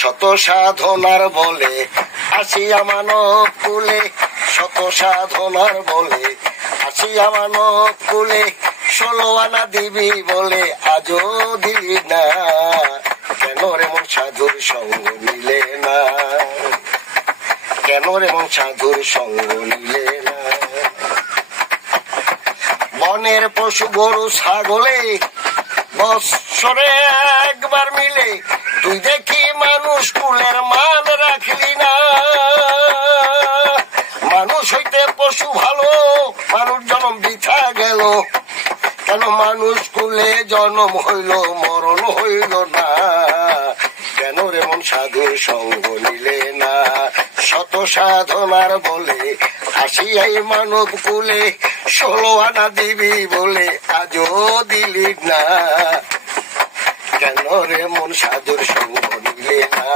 শত সাধনার বলে আসিয়া মানব কুলে, শত সাধনার বলে আসিয়া মানব কুলে, 16 আনা দিবি বলে আজও দিলি না, কেন রে মন সাধুর সঙ্গ নিলে না, কেন রে মন সাধুর সঙ্গ নিলে না। বনের পশু গরু ছাগলে বৎসরে একবার মিলে, তুই দেখি মানুষ কুলের মান রাখলি না, মানুষ হইতে পশু ভালো, মানুষ জন্ম বৃথা গেল, কেন মানুষ কুলে জন্ম হইল মরণ হইল না, কেন রে মন সাধুর সঙ্গ নিলে না, শত সাধনার বলে আসিয়াই মানব কুলে, 16 আনা দিবি বলে আজও দিলি না, কেন রে মন সাধুর সঙ্গ নিলে না।